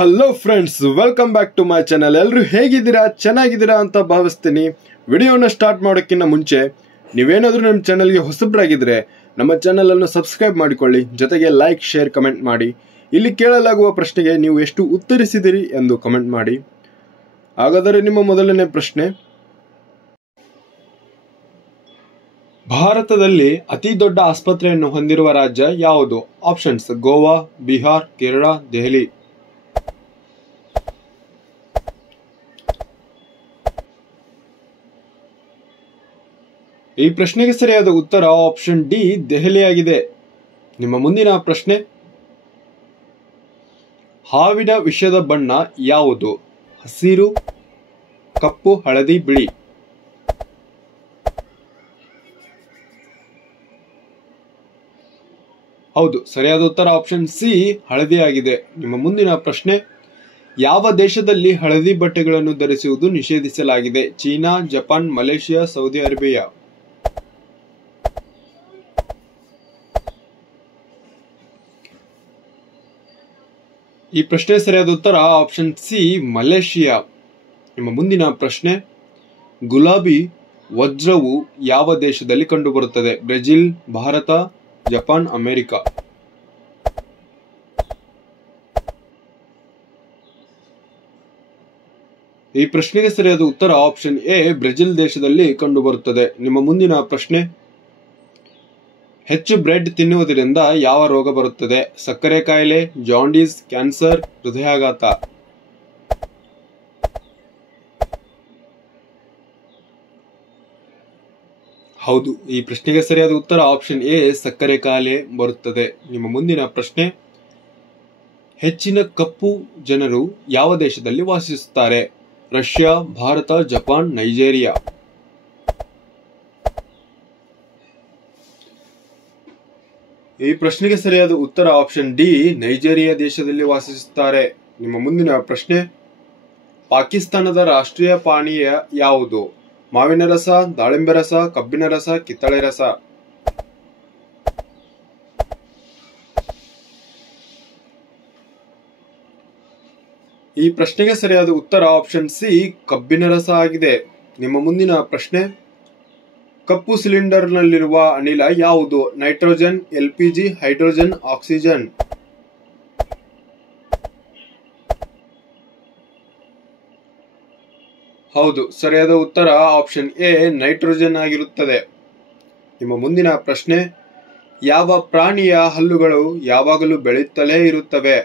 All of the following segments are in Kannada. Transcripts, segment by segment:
Hello friends, welcome back to my channel. ಎಲ್ಲರೂ ಹೇಗಿದ್ದೀರಾ? ಚೆನ್ನಾಗಿದ್ದೀರಾ ಅಂತ ಭಾವಿಸ್ತೀನಿ. ವಿಡಿಯೋನ ಸ್ಟಾರ್ಟ್ ಮಾಡೋಕ್ಕಿಂತ ಮುಂಚೆ ನೀವೇನಾದರೂ ನಮ್ಮ ಚಾನಲ್ಗೆ ಹೊಸಬ್ರಾಗಿದ್ದರೆ ನಮ್ಮ ಚಾನಲನ್ನು ಸಬ್ಸ್ಕ್ರೈಬ್ ಮಾಡಿಕೊಳ್ಳಿ, ಜೊತೆಗೆ ಲೈಕ್, ಶೇರ್, ಕಮೆಂಟ್ ಮಾಡಿ. ಇಲ್ಲಿ ಕೇಳಲಾಗುವ ಪ್ರಶ್ನೆಗೆ ನೀವು ಎಷ್ಟು ಉತ್ತರಿಸಿದಿರಿ ಎಂದು ಕಮೆಂಟ್ ಮಾಡಿ. ಹಾಗಾದರೆ ನಿಮ್ಮ ಮೊದಲನೇ ಪ್ರಶ್ನೆ, ಭಾರತದಲ್ಲಿ ಅತಿ ದೊಡ್ಡ ಆಸ್ಪತ್ರೆಯನ್ನು ಹೊಂದಿರುವ ರಾಜ್ಯ ಯಾವುದು? ಆಪ್ಷನ್ಸ್: ಗೋವಾ, ಬಿಹಾರ್, ಕೇರಳ, ದೆಹಲಿ. ಈ ಪ್ರಶ್ನೆಗೆ ಸರಿಯಾದ ಉತ್ತರ ಆಪ್ಷನ್ ಡಿ, ದೆಹಲಿ ಆಗಿದೆ. ನಿಮ್ಮ ಮುಂದಿನ ಪ್ರಶ್ನೆ, ಹಾವಿನ ವಿಷದ ಬಣ್ಣ ಯಾವುದು? ಹಸಿರು, ಕಪ್ಪು, ಹಳದಿ, ಬಿಳಿ. ಹೌದು, ಸರಿಯಾದ ಉತ್ತರ ಆಪ್ಷನ್ ಸಿ, ಹಳದಿ ಆಗಿದೆ. ನಿಮ್ಮ ಮುಂದಿನ ಪ್ರಶ್ನೆ, ಯಾವ ದೇಶದಲ್ಲಿ ಹಳದಿ ಬಟ್ಟೆಗಳನ್ನು ಧರಿಸುವುದು ನಿಷೇಧಿಸಲಾಗಿದೆ? China, Japan, Malaysia, Saudi Arabia. ಈ ಪ್ರಶ್ನೆ ಸರಿಯಾದ ಉತ್ತರ ಆಪ್ಷನ್ ಸಿ, ಮಲೇಷಿಯಾ. ನಿಮ್ಮ ಮುಂದಿನ ಪ್ರಶ್ನೆ, ಗುಲಾಬಿ ವಜ್ರವು ಯಾವ ದೇಶದಲ್ಲಿ ಕಂಡುಬರುತ್ತದೆ? Brazil, Bharat, Japan, America. ಈ ಪ್ರಶ್ನೆಗೆ ಸರಿಯಾದ ಉತ್ತರ ಆಪ್ಷನ್ ಎ, ಬ್ರೆಜಿಲ್ ದೇಶದಲ್ಲಿ ಕಂಡುಬರುತ್ತದೆ. ನಿಮ್ಮ ಮುಂದಿನ ಪ್ರಶ್ನೆ, ಹೆಚ್ಚು ಬ್ರೆಡ್ ತಿನ್ನುವುದರಿಂದ ಯಾವ ರೋಗ ಬರುತ್ತದೆ? ಸಕ್ಕರೆ ಕಾಯಿಲೆ, ಜಾಂಡೀಸ್, ಕ್ಯಾನ್ಸರ್, ಹೃದಯಾಘಾತ. ಹೌದು, ಈ ಪ್ರಶ್ನೆಗೆ ಸರಿಯಾದ ಉತ್ತರ ಆಪ್ಷನ್ ಎ, ಸಕ್ಕರೆ ಕಾಯಿಲೆ ಬರುತ್ತದೆ. ನಿಮ್ಮ ಮುಂದಿನ ಪ್ರಶ್ನೆ, ಹೆಚ್ಚಿನ ಕಪ್ಪು ಜನರು ಯಾವ ದೇಶದಲ್ಲಿ ವಾಸಿಸುತ್ತಾರೆ? Russia, Bharat, Japan, Nigeria. ಈ ಪ್ರಶ್ನೆಗೆ ಸರಿಯಾದ ಉತ್ತರ ಆಪ್ಷನ್ ಡಿ, ನೈಜೀರಿಯಾ ದೇಶದಲ್ಲಿ ವಾಸಿಸುತ್ತಾರೆ. ನಿಮ್ಮ ಮುಂದಿನ ಪ್ರಶ್ನೆ, ಪಾಕಿಸ್ತಾನದ ರಾಷ್ಟ್ರೀಯ ಪಾನೀಯ ಯಾವುದು? ಮಾವಿನ ರಸ, ದಾಳಿಂಬೆ ರಸ, ಕಬ್ಬಿನ ರಸ, ಕಿತ್ತಳೆ ರಸ. ಈ ಪ್ರಶ್ನೆಗೆ ಸರಿಯಾದ ಉತ್ತರ ಆಪ್ಷನ್ ಸಿ, ಕಬ್ಬಿನ ರಸ ಆಗಿದೆ. ನಿಮ್ಮ ಮುಂದಿನ ಪ್ರಶ್ನೆ, ಕಪ್ಪು ಸಿಲಿಂಡರ್ನಲ್ಲಿರುವ ಅನಿಲ ಯಾವುದು? Nitrogen, LPG, hydrogen, oxygen. ಹೌದು, ಸರಿಯಾದ ಉತ್ತರ ಆಪ್ಷನ್ ಎ, ನೈಟ್ರೋಜನ್ ಆಗಿರುತ್ತದೆ. ನಿಮ್ಮ ಮುಂದಿನ ಪ್ರಶ್ನೆ, ಯಾವ ಪ್ರಾಣಿಯ ಹಲ್ಲುಗಳು ಯಾವಾಗಲೂ ಬೆಳೆಯುತ್ತಲೇ ಇರುತ್ತವೆ?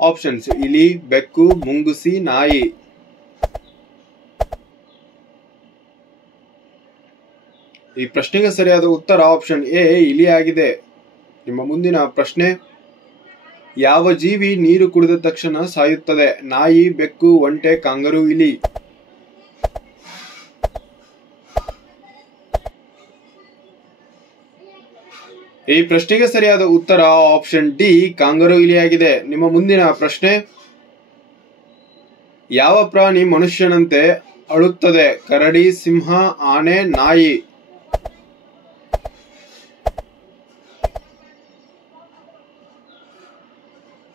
ಆಪ್ಷನ್ಸ್: ಇಲಿ, ಬೆಕ್ಕು, ಮುಂಗುಸಿ, ನಾಯಿ. ಈ ಪ್ರಶ್ನೆಗೆ ಸರಿಯಾದ ಉತ್ತರ ಆಪ್ಷನ್ ಎ, ಇಲಿ ಆಗಿದೆ. ನಿಮ್ಮ ಮುಂದಿನ ಪ್ರಶ್ನೆ, ಯಾವ ಜೀವಿ ನೀರು ಕುಡಿದ ತಕ್ಷಣ ಸಾಯುತ್ತದೆ? ನಾಯಿ, ಬೆಕ್ಕು, ಒಂಟೆ, ಕಾಂಗರೂ, ಇಲಿ. ಈ ಪ್ರಶ್ನೆಗೆ ಸರಿಯಾದ ಉತ್ತರ ಆಪ್ಷನ್ ಡಿ, ಕಾಂಗರೂ ಇಲಿ ಆಗಿದೆ. ನಿಮ್ಮ ಮುಂದಿನ ಪ್ರಶ್ನೆ, ಯಾವ ಪ್ರಾಣಿ ಮನುಷ್ಯನಂತೆ ಅಳುತ್ತದೆ? ಕರಡಿ, ಸಿಂಹ, ಆನೆ, ನಾಯಿ.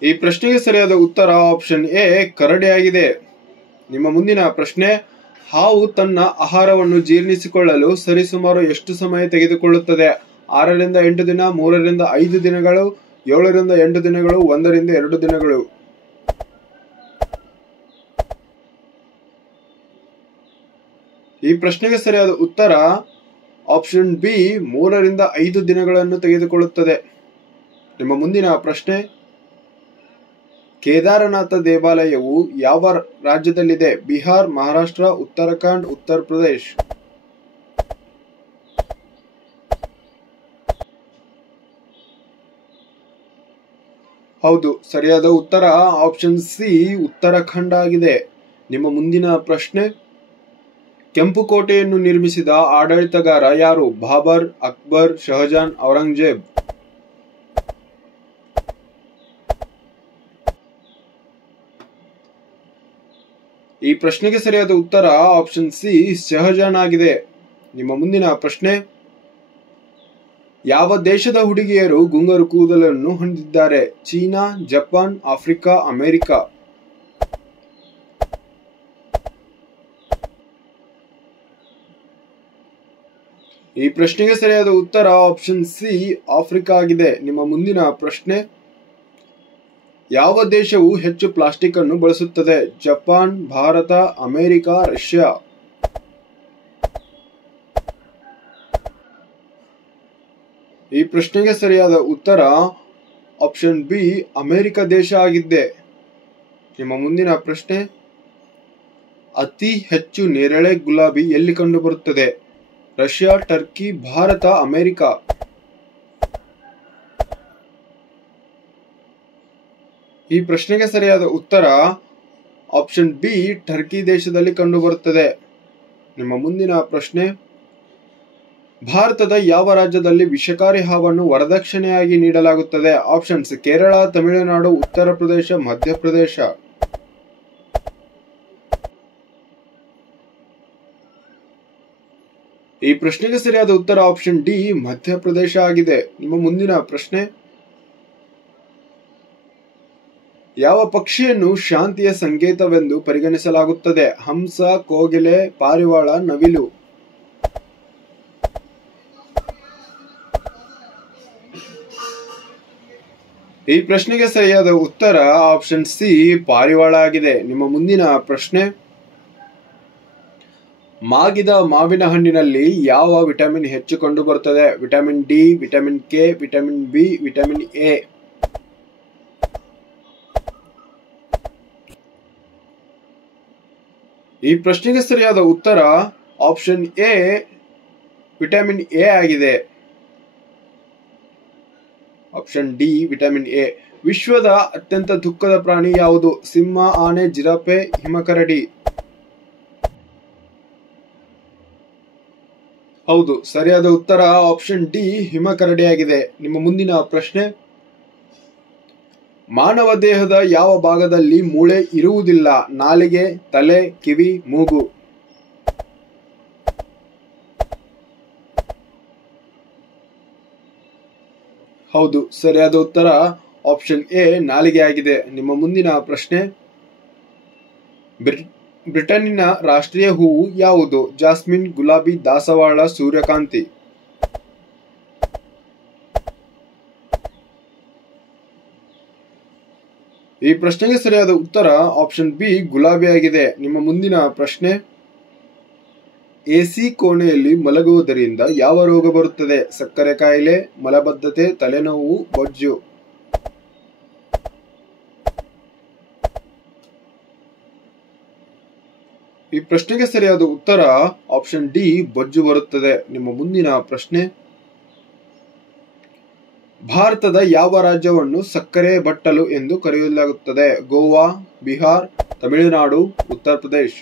ಈ ಪ್ರಶ್ನೆಗೆ ಸರಿಯಾದ ಉತ್ತರ ಆಪ್ಷನ್ ಎ, ಕರಡಿ ಆಗಿದೆ. ನಿಮ್ಮ ಮುಂದಿನ ಪ್ರಶ್ನೆ, ಹಾವು ತನ್ನ ಆಹಾರವನ್ನು ಜೀರ್ಣಿಸಿಕೊಳ್ಳಲು ಸರಿಸುಮಾರು ಎಷ್ಟು ಸಮಯ ತೆಗೆದುಕೊಳ್ಳುತ್ತದೆ? 6 ರಿಂದ 8 ದಿನ, 3 ರಿಂದ 5 ದಿನಗಳು, 7 ರಿಂದ 8 ದಿನಗಳು, 1 ರಿಂದ 2 ದಿನಗಳು. ಈ ಪ್ರಶ್ನೆಗೆ ಸರಿಯಾದ ಉತ್ತರ ಆಪ್ಷನ್ ಬಿ, 3 ರಿಂದ 5 ದಿನಗಳನ್ನು ತೆಗೆದುಕೊಳ್ಳುತ್ತದೆ. ನಿಮ್ಮ ಮುಂದಿನ ಪ್ರಶ್ನೆ, ಕೇದಾರನಾಥ ದೇವಾಲಯವು ಯಾವ ರಾಜ್ಯದಲ್ಲಿದೆ? ಬಿಹಾರ್, ಮಹಾರಾಷ್ಟ್ರ, ಉತ್ತರಾಖಂಡ್, ಉತ್ತರ ಪ್ರದೇಶ್. ಹೌದು, ಸರಿಯಾದ ಉತ್ತರ ಆಪ್ಷನ್ ಸಿ, ಉತ್ತರಾಖಂಡ್ ಆಗಿದೆ. ನಿಮ್ಮ ಮುಂದಿನ ಪ್ರಶ್ನೆ, ಕೆಂಪು ಕೋಟೆಯನ್ನು ನಿರ್ಮಿಸಿದ ಆಡಳಿತಗಾರ ಯಾರು? ಬಾಬರ್, ಅಕ್ಬರ್, ಶಹಜಾನ್, ಔರಂಗಜೇಬ್. ಈ ಪ್ರಶ್ನೆಗೆ ಸರಿಯಾದ ಉತ್ತರ ಆಪ್ಷನ್ ಸಿ, ಶಹಜಾನ್ ಆಗಿದೆ. ನಿಮ್ಮ ಮುಂದಿನ ಪ್ರಶ್ನೆ, ಯಾವ ದೇಶದ ಹುಡುಗಿಯರು ಗುಂಗುರು ಕೂದಲನ್ನು ಹೊಂದಿದ್ದಾರೆ? China, Japan, Africa, America. ಈ ಪ್ರಶ್ನೆಗೆ ಸರಿಯಾದ ಉತ್ತರ ಆಪ್ಷನ್ ಸಿ ಆಫ್ರಿಕಾ ಆಗಿದೆ. ನಿಮ್ಮ ಮುಂದಿನ ಪ್ರಶ್ನೆ, ಯಾವ ದೇಶವು ಹೆಚ್ಚು ಪ್ಲಾಸ್ಟಿಕ್ ಅನ್ನು ಬಳಸುತ್ತದೆ? Japan, Bharat, America, Russia. ಈ ಪ್ರಶ್ನೆಗೆ ಸರಿಯಾದ ಉತ್ತರ ಆಪ್ಷನ್ ಬಿ ಅಮೆರಿಕ ದೇಶ ಆಗಿದೆ. ನಿಮ್ಮ ಮುಂದಿನ ಪ್ರಶ್ನೆ, ಅತಿ ಹೆಚ್ಚು ನೇರಳೆ ಗುಲಾಬಿ ಎಲ್ಲಿ ಕಂಡುಬರುತ್ತದೆ? Russia, Turkey, Bharat, America. ಈ ಪ್ರಶ್ನೆಗೆ ಸರಿಯಾದ ಉತ್ತರ ಆಪ್ಷನ್ ಬಿ ಟರ್ಕಿ ದೇಶದಲ್ಲಿ ಕಂಡುಬರುತ್ತದೆ. ನಿಮ್ಮ ಮುಂದಿನ ಪ್ರಶ್ನೆ, ಭಾರತದ ಯಾವ ರಾಜ್ಯದಲ್ಲಿ ವಿಷಕಾರಿ ಹಾವನ್ನು ವರದಕ್ಷಿಣೆಯಾಗಿ ನೀಡಲಾಗುತ್ತದೆ? ಆಪ್ಷನ್ಸ್ ಕೇರಳ, ತಮಿಳುನಾಡು, ಉತ್ತರ ಪ್ರದೇಶ, ಮಧ್ಯಪ್ರದೇಶ. ಈ ಪ್ರಶ್ನೆಗೆ ಸರಿಯಾದ ಉತ್ತರ ಆಪ್ಷನ್ ಡಿ ಮಧ್ಯಪ್ರದೇಶ ಆಗಿದೆ. ನಿಮ್ಮ ಮುಂದಿನ ಪ್ರಶ್ನೆ, ಯಾವ ಪಕ್ಷಿಯನ್ನು ಶಾಂತಿಯ ಸಂಕೇತವೆಂದು ಪರಿಗಣಿಸಲಾಗುತ್ತದೆ? ಹಂಸ, ಕೋಗಿಲೆ, ಪಾರಿವಾಳ, ನವಿಲು. ಈ ಪ್ರಶ್ನೆಗೆ ಸರಿಯಾದ ಉತ್ತರ ಆಪ್ಷನ್ ಸಿ ಪಾರಿವಾಳ ಆಗಿದೆ. ನಿಮ್ಮ ಮುಂದಿನ ಪ್ರಶ್ನೆ, ಮಾಗಿದ ಮಾವಿನ ಹಣ್ಣಿನಲ್ಲಿ ಯಾವ ವಿಟಮಿನ್ ಹೆಚ್ಚು ಕಂಡುಬರುತ್ತದೆ? Vitamin D, vitamin K, vitamin B, vitamin A. ಈ ಪ್ರಶ್ನೆಗೆ ಸರಿಯಾದ ಉತ್ತರ ಆಪ್ಷನ್ ಎ ವಿಟಮಿನ್ ಎ ಆಗಿದೆ. Option D vitamin A. ವಿಶ್ವದ ಅತ್ಯಂತ ದುಃಖದ ಪ್ರಾಣಿ ಯಾವುದು? ಸಿಂಹ, ಆನೆ, ಜಿರಾಫೆ, ಹಿಮಕರಡಿ. ಹೌದು, ಸರಿಯಾದ ಉತ್ತರ ಆಪ್ಷನ್ ಡಿ ಹಿಮಕರಡಿ ಆಗಿದೆ. ನಿಮ್ಮ ಮುಂದಿನ ಪ್ರಶ್ನೆ, ಮಾನವ ದೇಹದ ಯಾವ ಭಾಗದಲ್ಲಿ ಮೂಳೆ ಇರುವುದಿಲ್ಲ? ನಾಲಿಗೆ, ತಲೆ, ಕಿವಿ, ಮೂಗು. ಹೌದು, ಸರಿಯಾದ ಉತ್ತರ ಆಪ್ಷನ್ ಎ ನಾಲಿಗೆ ಆಗಿದೆ. ನಿಮ್ಮ ಮುಂದಿನ ಪ್ರಶ್ನೆ, ಬ್ರಿಟನ್ನಿನ ರಾಷ್ಟ್ರೀಯ ಹೂವು ಯಾವುದು? ಜಾಸ್ಮಿನ್, ಗುಲಾಬಿ, ದಾಸವಾಳ, ಸೂರ್ಯಕಾಂತಿ. ಈ ಪ್ರಶ್ನೆಗೆ ಸರಿಯಾದ ಉತ್ತರ ಆಪ್ಷನ್ ಬಿ ಗುಲಾಬಿ ಆಗಿದೆ. ನಿಮ್ಮ ಮುಂದಿನ ಪ್ರಶ್ನೆ, ಎಸಿ ಕೋಣೆಯಲ್ಲಿ ಮಲಗುವುದರಿಂದ ಯಾವ ರೋಗ ಬರುತ್ತದೆ? ಸಕ್ಕರೆ ಕಾಯಿಲೆ, ಮಲಬದ್ಧತೆ, ತಲೆನೋವು, ಬೊಜ್ಜು. ಈ ಪ್ರಶ್ನೆಗೆ ಸರಿಯಾದ ಉತ್ತರ ಆಪ್ಷನ್ ಡಿ ಬೊಜ್ಜು ಬರುತ್ತದೆ. ನಿಮ್ಮ ಮುಂದಿನ ಪ್ರಶ್ನೆ, ಭಾರತದ ಯಾವ ರಾಜ್ಯವನ್ನು ಸಕ್ಕರೆ ಬಟ್ಟಲು ಎಂದು ಕರೆಯಲಾಗುತ್ತದೆ? ಗೋವಾ, ಬಿಹಾರ್, ತಮಿಳುನಾಡು, ಉತ್ತರ ಪ್ರದೇಶ್.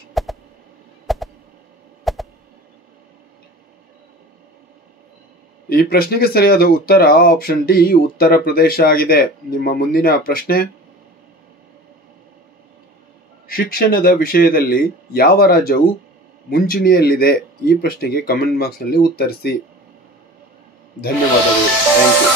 ಈ ಪ್ರಶ್ನೆಗೆ ಸರಿಯಾದ ಉತ್ತರ ಆಪ್ಷನ್ ಡಿ ಉತ್ತರ ಪ್ರದೇಶ ಆಗಿದೆ. ನಿಮ್ಮ ಮುಂದಿನ ಪ್ರಶ್ನೆ, ಶಿಕ್ಷಣದ ವಿಷಯದಲ್ಲಿ ಯಾವ ರಾಜ್ಯವು ಮುಂಚೂಣಿಯಲ್ಲಿದೆ? ಈ ಪ್ರಶ್ನೆಗೆ ಕಮೆಂಟ್ ಬಾಕ್ಸ್ ನಲ್ಲಿ ಉತ್ತರಿಸಿ. ಧನ್ಯವಾದಗಳು. Thank you.